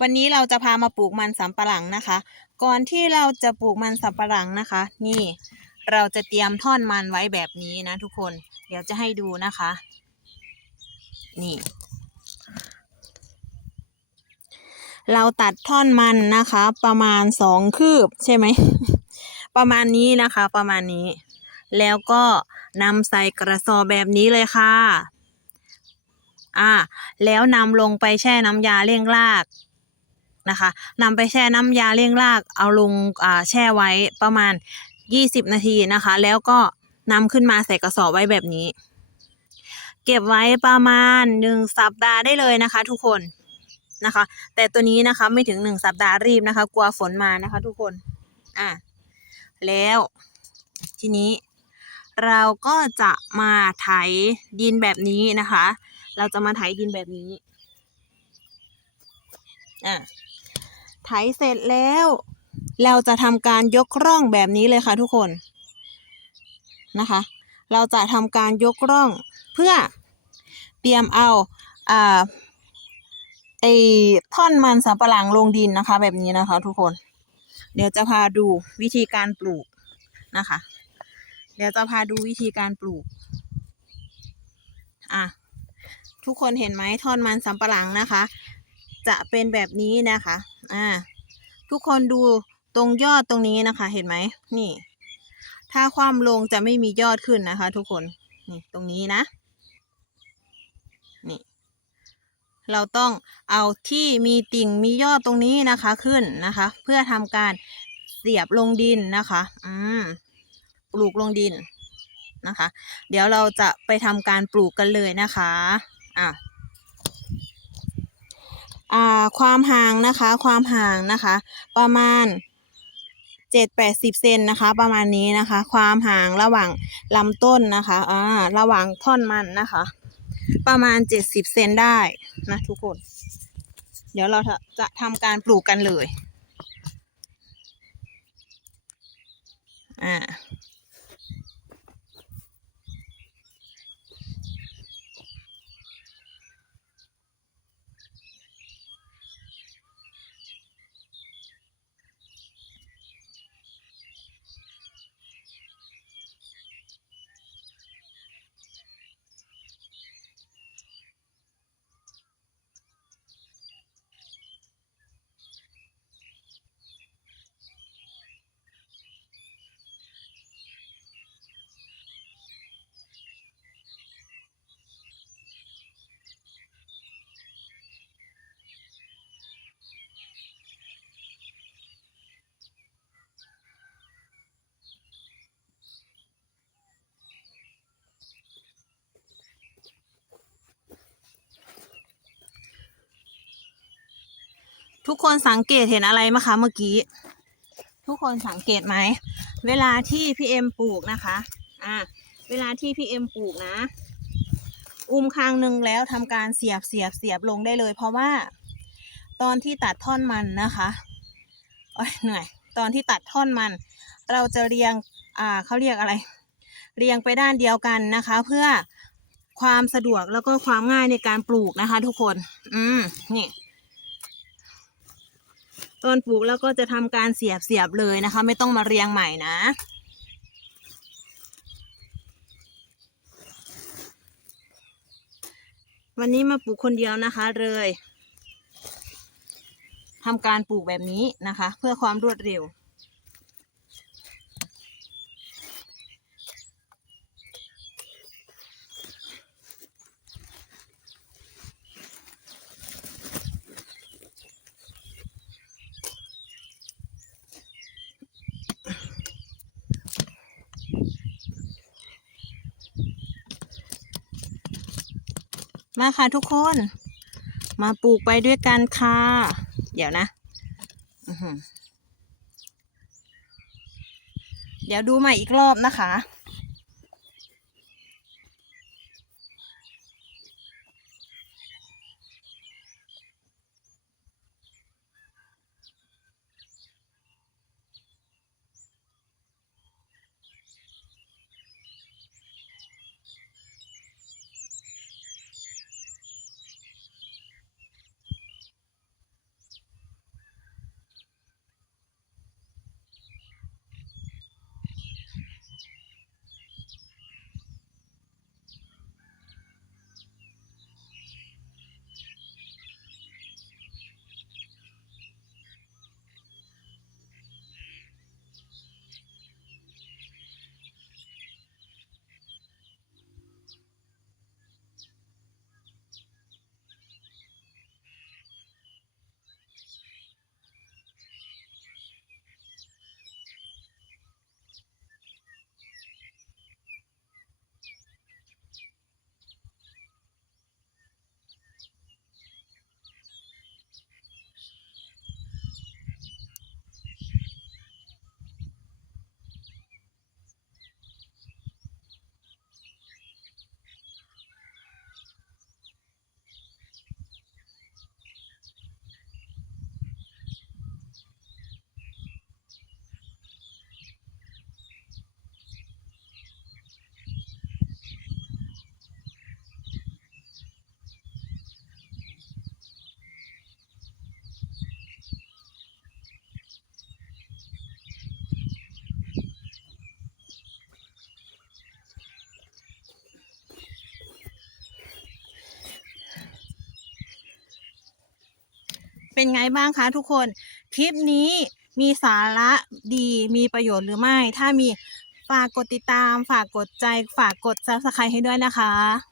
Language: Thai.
วันนี้เราจะพามาปลูกมันสำปะหลังนะคะ ก่อนที่เราจะปลูกมันสำปะหลังนะคะ นี่เราจะเตรียมท่อนมันไว้แบบนี้นะทุกคน เดี๋ยวจะให้ดูนะคะ นี่ เราตัดท่อนมันนะคะ ประมาณสองคืบใช่ไหม ประมาณนี้นะคะ ประมาณนี้ แล้วก็นำใส่กระสอบแบบนี้เลยค่ะ อ่า แล้วนำลงไปแช่น้ำยาเร่งรากนะคะนำไปแช่น้ำยาเร่งราก เอาลงอ่าแช่ไว้ประมาณ 20 นาทีนะคะ แล้วก็นำขึ้นมาใส่กระสอบไว้แบบนี้ เก็บไว้ประมาณหนึ่งสัปดาห์ได้เลยนะคะ ทุกคนนะคะ แต่ตัวนี้นะคะไม่ถึงหนึ่งสัปดาห์รีบนะคะ กลัวฝนมานะคะ ทุกคนอะแล้วทีนี้เราก็จะมาไถดินแบบนี้นะคะ เราจะมาไถดินแบบนี้อะไถเสร็จแล้ว เราจะทำการยกร่องแบบนี้เลยค่ะทุกคนนะคะ เราจะทำการยกร่องเพื่อเตรียมเอาอ่าไอท่อนมันสำปะหลังลงดินนะคะ แบบนี้นะคะ ทุกคน เดี๋ยวจะพาดูวิธีการปลูกนะคะ เดี๋ยวจะพาดูวิธีการปลูก อะ ทุกคนเห็นไหมท่อนมันสำปะหลังนะคะ จะเป็นแบบนี้นะคะอ่าทุกคนดูตรงยอดตรงนี้นะคะ เห็นไหมนี่ ถ้าความลงจะไม่มียอดขึ้นนะคะ ทุกคนนี่ตรงนี้นะนี่เราต้องเอาที่มีติ่งมียอดตรงนี้นะคะขึ้นนะคะ เพื่อทำการเสียบลงดินนะคะ อืมปลูกลงดินนะคะ เดี๋ยวเราจะไปทำการปลูกกันเลยนะคะ อะอ่าความห่างนะคะความห่างนะคะ ประมาณเจ็ดแปดสิบเซนนะคะ ประมาณนี้นะคะ ความห่างระหว่างลำต้นนะคะอ่าระหว่างท่อนมันนะคะ ประมาณเจ็ดสิบเซนได้นะทุกคน เดี๋ยวเราจะทำการปลูกกันเลยอ่า ทุกคนสังเกตเห็นอะไรไหมคะเมื่อกี้ ทุกคนสังเกตไหม เวลาที่พี่เอ็มปลูกนะคะ อ่า เวลาที่พี่เอ็มปลูกนะ อุ้มคางหนึ่งแล้วทำการเสียบเสียบเสียบลงได้เลย เพราะว่า ตอนที่ตัดท่อนมันนะคะโอ้ยเหนื่อย ตอนที่ตัดท่อนมัน เราจะเรียง อ่าเขาเรียกอะไร เรียงไปด้านเดียวกันนะคะ เพื่อความสะดวกแล้วก็ความง่ายในการปลูกนะคะ ทุกคน อืม นี่ ตอนปลูกแล้วก็จะทำการเสียบเสียบเลยนะคะ ไม่ต้องมาเรียงใหม่นะ วันนี้มาปลูกคนเดียวนะคะเลยทำการปลูกแบบนี้นะคะ เพื่อความรวดเร็ว มาค่ะทุกคน มาปลูกไปด้วยกันค่ะ เดี๋ยวนะเดี๋ยวดูใหม่อีกรอบนะคะ เป็นไงบ้างคะทุกคน คลิปนี้มีสาระดีมีประโยชน์หรือไม่ ถ้ามีฝากกดติดตาม ฝากกดใจ ฝากกด subscribe ให้ด้วยนะคะ